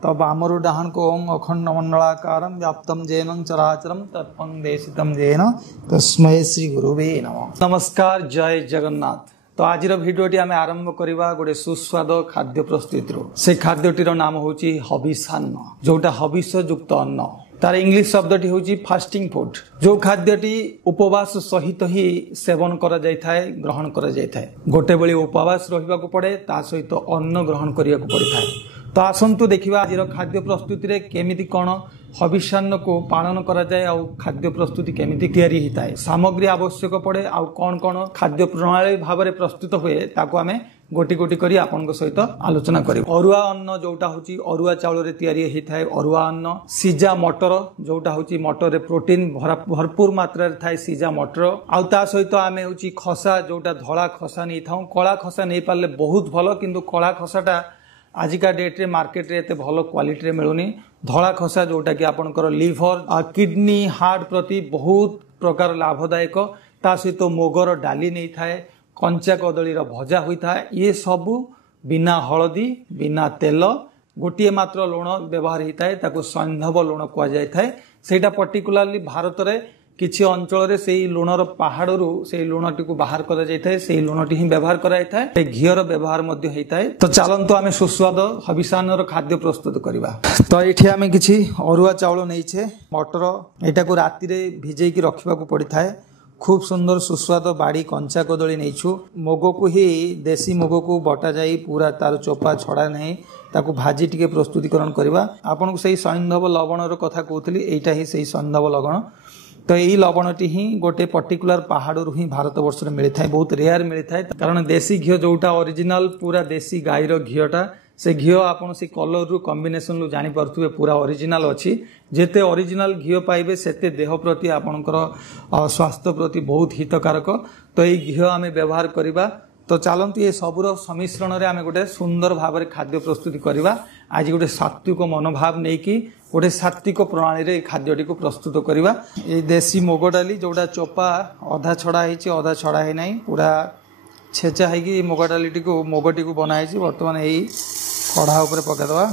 तब आमरु डाहन को ओम अखंड मंडलाकारं व्याप्तं येन चराचरं तत्पं देशितं येन तस्मै श्री गुरुवे नमः। नमस्कार, जय जगन्नाथ। तो आज भिडियोटी आम आरंभ करवा गोटे सुस्वाद खाद्य प्रस्तुति से खाद्यटीर नाम होची हविषान्न, जोटा हविष युक्त अन्न। तार इंग्लिश शब्दटी होची फास्टिंग फूड। जो खाद्यटी उपवास सहित ही सेवन करा जाय थाए, ग्रहण करा जाय थाए। गोटे बेले उपवास रहिबा को पड़े, ता सहित अन्न ग्रहण करिया को पड़े थाए। तो आसंतु देखिबा आज खाद्य प्रस्तुति रे केमिति कोन हविषान्न को पालन करा जाय आ खाद्य प्रस्तुति केमिति तैयारी हिताए, सामग्री आवश्यक पड़े आ कोन कोन खाद्य प्रणाली भाबरे प्रस्तुत हुए ताको आमे गोटी गोटी करी आपनक सहित आलोचना करी। अरुआ अन्न जोटा होची अरुआ चावल रे तैयारी हिताए अरुआ अन्न। सिजा मटर जोटा होची मटर रे प्रोटीन भरपूर मात्रा रे थाए सिजा मटर। आ ता सहित आमे होची खसा जोटा धळा खसा नै थाउ। कळा खसा नै पारले बहुत भलो, किंतु कळा खसाटा आजिका डेट रे मार्केट रे एते भलो क्वालिटी रे मिलुनी। धळा खसा जोटा कि आपनकर लिवर आ किडनी हार्ट प्रति बहुत प्रकार लाभदायक। ता सहित मोगर डाली नै थाए, कंचा कदली भजा होता है। ये सबू बिना हलदी बिना तेल गोटे मात्र लुण व्यवहार होता है, ताको सैंधव लुण कह जाए। सेटा पर्टिकुलारली भारत रे किछि अंचल रे सेही लुणर पहाड़रू सेही लुणटी को बाहर करा जायथाय, सेही लुणटी ही व्यवहार करा जायथाय। घीर व्यवहार मध्य होइथाय। तो चलंतु आमे सुस्वाद हविषान्नर खाद्य प्रस्तुत करिबा। तो एठी आमे किछि अरुआ चावल नैछे, मटर एटा को राति रे भिजै कि रखिबा को पड़िथाय। खूब सुंदर सुस्वाद बाड़ी कंचा कदली नैछु। मुग को ही देसी मुग को बटा जाई पूरा तार चोपा छड़ा नहीं, ताको भाजी टिके प्रस्तुतिकरण करवा। आपन को सही सैंधव लवण कथा कहतली, एटा ही सही सैंधव लवण। तो यही लवणटी ही गोटे पर्टिकुलर पहाड़रू ही भारत वर्ष में मिलता है, बहुत रेयर मिलता है। कारण देसी घी जोटा ओरिजिनल पूरा देसी गाईर घीटा से घी आपन से कलर रु कॉम्बिनेशन रु जानी पारथुबे पूरा ओरिजिनल अछि। जेते ओरिजिनल घी पाइबे सेते देह प्रति आपनकर स्वास्थ्य प्रति बहुत हितकारक। तो यही घी आमे व्यवहार करिबा। तो चलंतु ये सबुर सम्मिश्रण रे आमे गोटे सुंदर भाव रे खाद्य प्रस्तुति करिबा। आज गोटे सात्विक मनोभाव नै कि गोटे सात्विक प्रणाली रे खाद्यटी को प्रस्तुत करिबा। ये देसी मुग डाली जोटा चोपा अधा छड़ा हिची अधा छड़ा हे नै, पूरा छेचा है कि मुग डालीटी को मुगटी को बनाई छी। वर्तमान यही कढ़ा ऊपर पका दवा,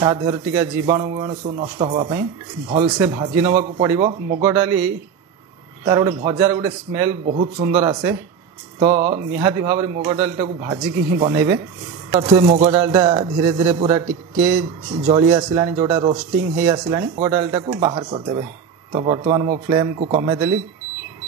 ता देहर टिका जीवाणु सब नष्ट होगा पई भल से भाजी नवा को पड़िबो। मुग डाली तार गोटे भजार गोटे स्मेल बहुत सुंदर आसे। तो निहाती भाव में मुग डालटा को भाजिकी ही बनइबे। अर्थात मुग डालटा धीरे धीरे पूरा टिके जली आसिलानी, जोटा रोस्टिंग हे आसिलानी। मुग डालटा को बाहर करदेबे। तो वर्तमान मो फ्लेम को कमे देली,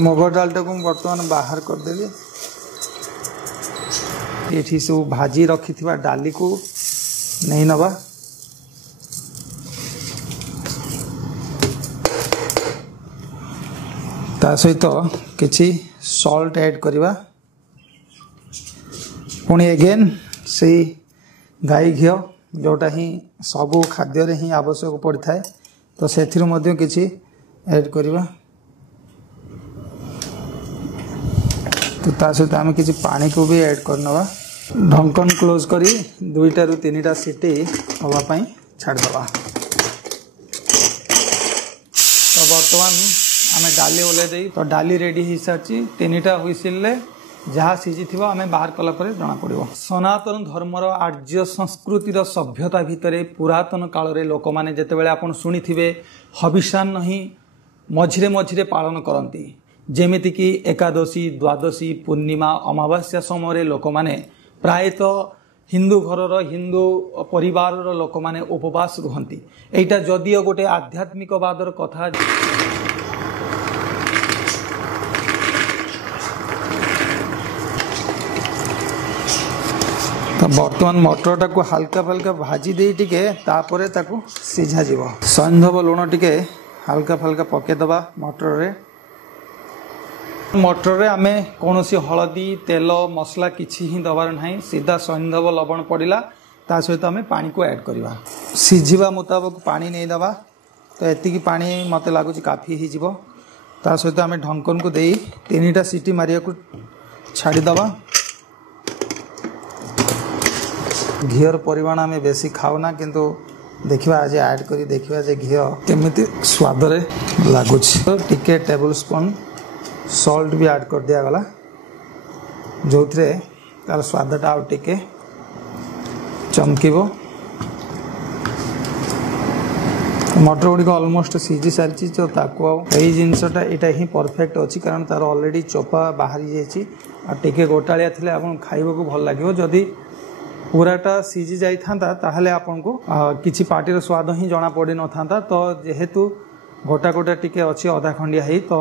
मुग डालटा को वर्तमान बाहर कर देली। एठी सब भाजी रखिथिबा डाली को नहीं नबा। ता सहित किछि सॉल्ट ऐड करिबा। पुणी अगेन से गाई घी जोटा ही सबू खाद्य रे ही आवश्यक पड़ता है, तो सेथिरु मध्य किछि ऐड करिबा। तो ता सहित आमे किछि पानी को भी ऐड करनवा। ढक्कन क्लोज करी 2 ରୁ 3टा सीटी हवा पई छाड़ दवा। तो वर्तमान आमे डाली ओले देई, तो डाली रेडी ही साची। 3टा हुइसिल ले जहाँ सीझी थिबा आमे बाहर कला परे जना पड़िबो। सनातन धर्मर आर्य संस्कृतिर सभ्यता भितरे पुरातन काल रे लोक माने जेते बेले आपण सुनी थिबे हविषान्न ही मझिरे मझिरे पालन करंती। जेमिति कि एकादशी द्वादशी पूर्णिमा अमावास्या समय लोक माने प्रायतः हिंदू घरर हिंदू परिवार लोक माने उपवास रुहंती। एटा जदियो गोटे आध्यात्मिकवादर कथा। तो वर्तमान मटरटा को हल्का फल्का भाजी दे टिके तापरे ताको सिझा जीवो। सैंधव लुण टिके हल्का फल्का पके दबा मटर रे। मटर रे आमे कोनोसी हळदी तेल मसला किछि ही दबार नाही, सीधा सैंधव लवण पड़िला। ता सहित आमे पानी को ऐड करिबा। सिझिबा मुताबिक पानी नै दबा। तो एतिकी पानी मते लागुची काफी ही जीवो। ता सहित आमे ढक्कन को देई 3टा सीटी मारिया को छाड़ी दबा। घीर परिमाण आमे बेसी खाउना, किंतु देखिबा आज ऐड करी देखिबा जे घी केमिति स्वाद रे लागुची। तो टिके टेबल स्पून सॉल्ट भी ऐड कर दिया गला, जो तार स्वादटा आउ टिके चमकीबो। मटर गुड़िक अलमोस्ट सीझी सारी तो यही जिनसटा यहाँ ही परफेक्ट अच्छी कारण तार ऑलरेडी चोपा बाहरी जाइए गोटालिया थे आप खाइबा भल लगे जदि पूराटा सीझी जाता ताहले आपन को किसी पार्टीर स्वाद ही जना पड़ी न था तो जेहेतु गोटा गोटा टिके अच्छी अधा खंडिया ही तो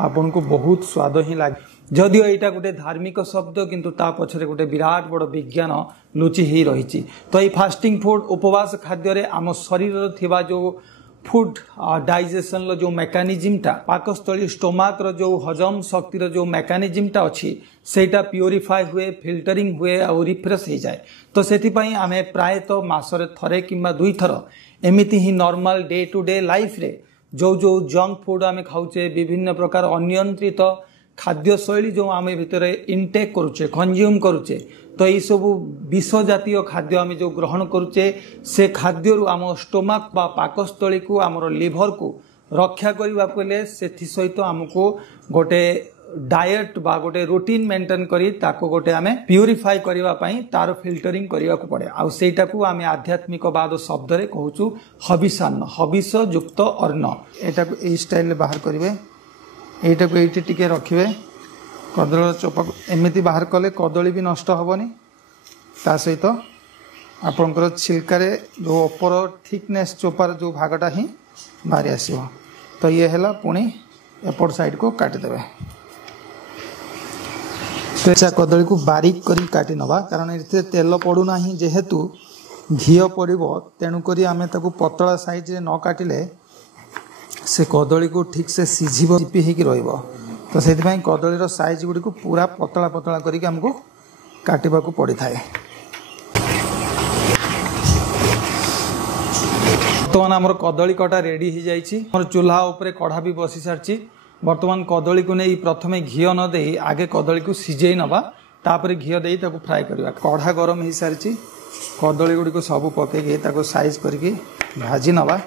आपन को बहुत स्वाद ही लगे जदिओ यहाँ गोटे धार्मिक शब्द किंतु ता पछरे गोटे विराट बड़ विज्ञान लुचि ही रही तो ये फास्टिंग फूड उपवास खाद्य आम शरीर थिबा जो फूड डाइजेशन जो मेकानिजमटा पाकस्थली स्टोमाक जो हजम शक्तिर जो मेकानिजमटा अच्छी सेटा प्यूरिफाई हुए फिल्टरिंग हुए और रिफ्रेश हो जाए तो से आम प्रायतः मसरे थरे किंबा दुई थर एमती ही normal day to day life रे जो जो जंक फूड आम खाऊचे विभिन्न प्रकार अनियंत्रित खाद्य शैली जो आम भितर इनटेक करुचे कंज्यूम करुचे तो ये सब विष जातीय खाद्य आम जो ग्रहण करुचे से खाद्य आम स्टोमाक बा पाकस्थली को आमर लिभर को रक्षा करने से सहित आमको गोटे डाएट बा गोटे रूटीन मेंटेन करी ताको गोटे आमे प्यूरिफाई करिवा पई तार फिल्टरिंग करिवा को पड़े आ सेटा को आमे आध्यात्मिकवाद शब्द रे कहूचु हविषान्न हविष युक्त अन्न एटा को ए स्टाइल रे बाहर करिवे एटा को एठी टिके रखिवे कदली चोपा एमिति बाहर कले कदली भी नष्ट हेनी ता सहित आपंकर छिलकार जो अपर थिकनेस चोपार जो भागटा ही बाहरी आसो तो ये है पुणी एपट साइड को काटिदेवे तो कदली को बारीक करी काटी नवा कारण ये तेल पड़ूना जेहेतु घी पड़ो तेणुक आम ताको पतला साइज रे न काटिले से कदली को ठीक से सीझिब चिपी होगी रहिबो तो से कदलीर साइज गुड़ी को पूरा पतला पतला करके आमको काटिबा को पड़ी थाए। बर्तमान आमर कदली कटा रेडी हो जाइए चूल्हा उपरे कढ़ा भी बसी सारी बर्तमान कदली को नहीं प्रथमे घी न दे आगे कदली को सिझे नवा तापर घी दे फ्राए करवा कढ़ा गरम हो सारी कदली गुड़ी को सब पकईकि साइज करके भाजी नवा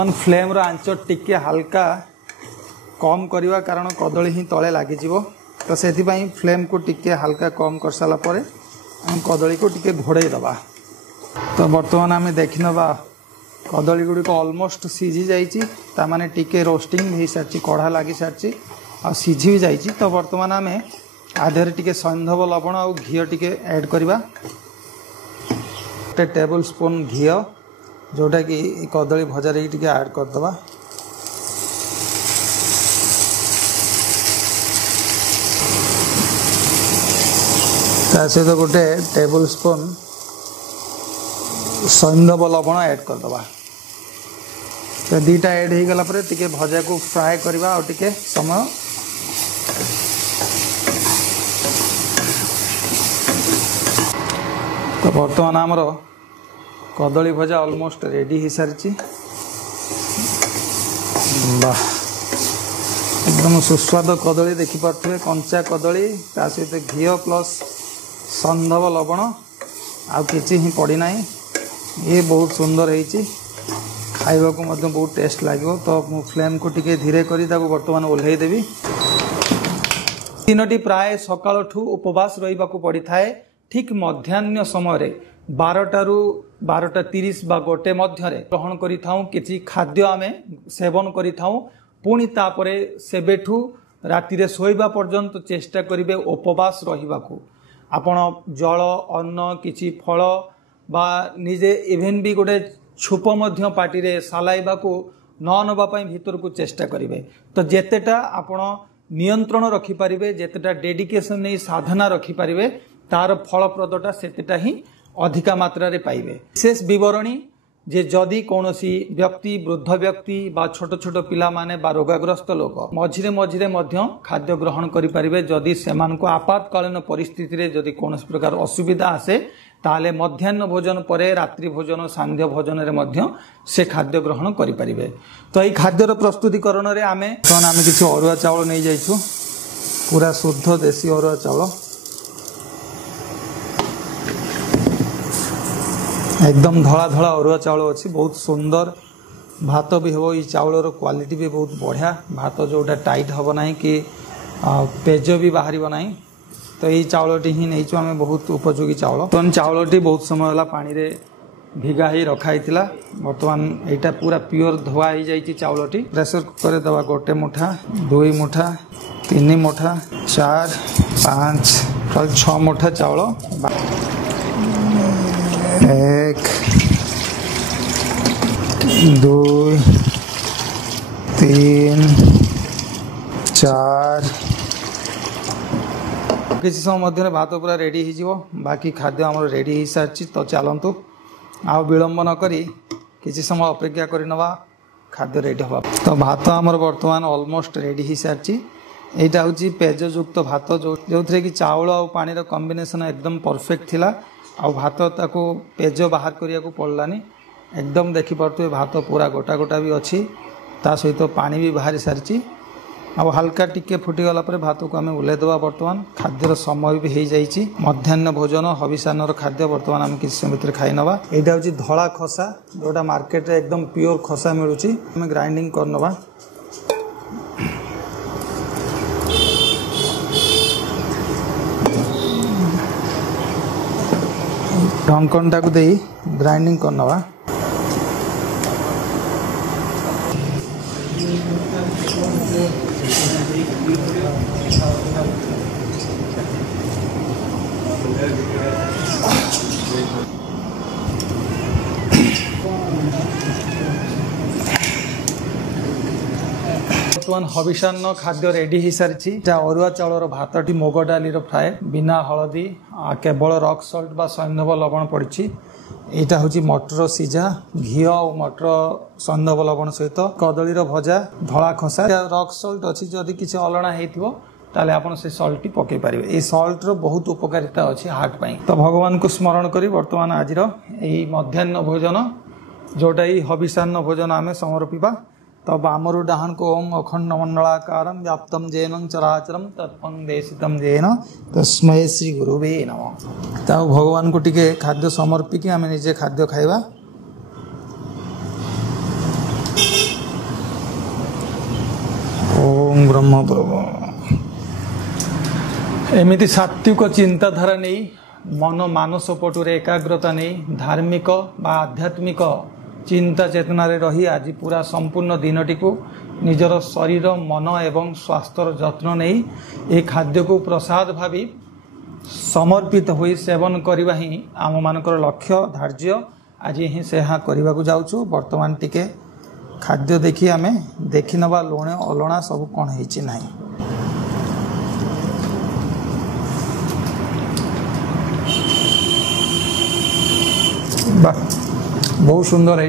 फ्लेम आंच टिके हल्का कम करवा कारण कदली ही तले लगिज तो से फ्लेम को टिके हल्का कम कर सारापर कदली को टिके घोड़े दबा तो बर्तमान आम देखी नवा कदली गुड़ी को ऑलमोस्ट सीझी जाइए माने टिके रोस्टिंग हो सारी कढ़ा लगी सारी आ सीझी भी जाइए तो बर्तमान आम आधे टिके सैंधव लवण और घी टिके ऐड करवा टेबल स्पून घी जोटा कि कदली भजा रे टिके ऐड करदवा ता सहित गोटे टेबल स्पून सैंधव लवण ऐड करदवा तो दीटा ऐड हो गला परे टिके भजा को फ्राए करवा और टिके समय तो बर्तमान आमर कदली भजा ऑलमोस्ट रेडी हो सारी वाह एकदम सुस्वाद कदली देखिपे कंचा कदली ता सहित घी प्लस सैंधव लवण आ किछि ही पड़ना ये बहुत सुंदर है खाइबा को मध्य बहुत टेस्ट लगे तो मु फ्लेम को टिके धीरे करी ताको बर्तमान ओल्है देवी तीनोटी प्राय सकाळठू उपवास रहिबा को पड़ी थाए ठीक मध्याह्न समय 12टारू 12:30 बा गोटे मध्य ग्रहण करिथाऊ किछि खाद्य आमे सेवन करिथाऊ पुणी तापरे सेबेठू राति रे सोइबा पर्यंत चेष्टा करिवे उपवास रहिबाकू आपण जल अन्न किछि फल बा निजे इवेन भी गोटे छुप मध्य पार्टी रे सालाइबा को न नबा पई भीतर को चेष्टा करिवे तो जेतेटा आपण नियंत्रण रखि पारिबे जेतेटा डेडिकेशन नै साधना रखि पारिबे तार फलप्रदटा सेतेटा ही अधिका मात्रा रे पाइबे विशेष विवरणी जे जदि कोनोसी व्यक्ति वृद्ध व्यक्ति बा छोट छोट पिला माने बा रोगाग्रस्त लोक मझिरे मझिरे मध्य खाद्य ग्रहण करि पारिबे जदि सेमानको आपातकालीन परिस्थिति रे जदि कोनोसी प्रकार असुविधा आसे ताले मध्याह्न भोजन परे रात्रि भोजन सांध्य भोजन रे मध्य से खाद्य ग्रहण करि पारिबे तो ई खाद्यर प्रस्तुतिकरण रे आमे किछि अरुआ चावल नै जाइछु पूरा शुद्ध देसी अरुआ चावल एकदम धड़ा धड़ा अरुआ चावल अच्छी बहुत सुंदर भात भी हो चावल क्वालिटी भी बहुत बढ़िया भात जोटा टाइट हम ना कि पेज भी बाहर ना तो ये चावलटी ही नहीं आम बहुत उपयोगी चावल तो चावलटी बहुत समय पानी रे भिगा ही रखाई बर्तमान यहाँ पूरा प्योर धुआ हो जाइए चाउलटी प्रेसर कुकर दवा गोटे मुठा 2 मुठा 3 मुठा 4 5 6 मुठा चाउल 1 2 3 4 किसी समय मध्य भात पूरा रेडी हो बाकी खाद्य आम रेडी हो सारी तो चलतु आ विलंब न करी किसी समय अपेक्षा कर नवा खाद्य रेडी हवा तो भात आमर बर्तमान ऑलमोस्ट रेडी हो सारी यहाँ हूँ पेजयुक्त भात जो थे कि चाउल और पानी कॉम्बिनेशन एकदम परफेक्ट थिला आ भात ताको पेज बाहर करिया को पड़लानी एकदम देखिपे भात पूरा गोटा गोटा भी अच्छी ता सहित पानी भी बाहरी सारी अब हल्का टिके फुटीगला भात को आम ओल्लैदेवा बर्तमान खाद्यर समय भी हो जाइए मध्याह्न भोजन हविषान खाद्य बर्तमान आम किसी समय भितर खाई नवा यहाँ हूँ धला खसा जोटा मार्केट रे एकदम प्योर खसा मिलूँ आम ग्राइंडिंग करनवा ढंकन टाक दे ग्राइंडिंग करनवा बर्तमान हविषान्न खाद्य रेडी हो सारी अरुआ चाउलर भातटी मुग डाली फ्राए बिना हलदी केवल रॉक सल्ट बा सैंधव लवण पड़ी यहाँ हूँ मटर सीझा घी और मटर सैंधव लवण सहित कदली भजा धला खसा रॉक सल्ट अच्छी जदि किसी अलणा हो ताले आपन से सल्ट पकई पारे ये सल्ट रो बहुत उपकारिता अच्छी हार्ट पाई तो भगवान को स्मरण करी वर्तमान आज मध्याह्न भोजन जोटा ही हविषान्न भोजन आम समर्पिबा तब आमरु डाहन को ओम अखंड मंडलाकारं व्याप्तं येन चराचरं तत्पं देशितं येन तस्मै श्री गुरुवे नमः। ताऊ भगवान को टिके खाद्य समर्पिकी आम निजे खाद्य खाइबा। ओम ब्रह्म प्रभु एमिति सात्विक चिंताधारा नहीं मन मानस पटुरे एकाग्रता नहीं धार्मिक बा आध्यात्मिक चिंता चेतना रे रही आज पूरा संपूर्ण दिनटी को निजर शरीर मन एवं स्वास्थ्यर जत्न नहीं ए खाद्य को प्रसाद भावी समर्पित हुई सेवन करवा ही आम मानकर लक्ष्य धार्य आज ही से करने को जाऊँ बर्तमान टिके खाद्य देखी आम देखी नवा लुणे अलणा सब कौन है ना बहुत सुंदर है।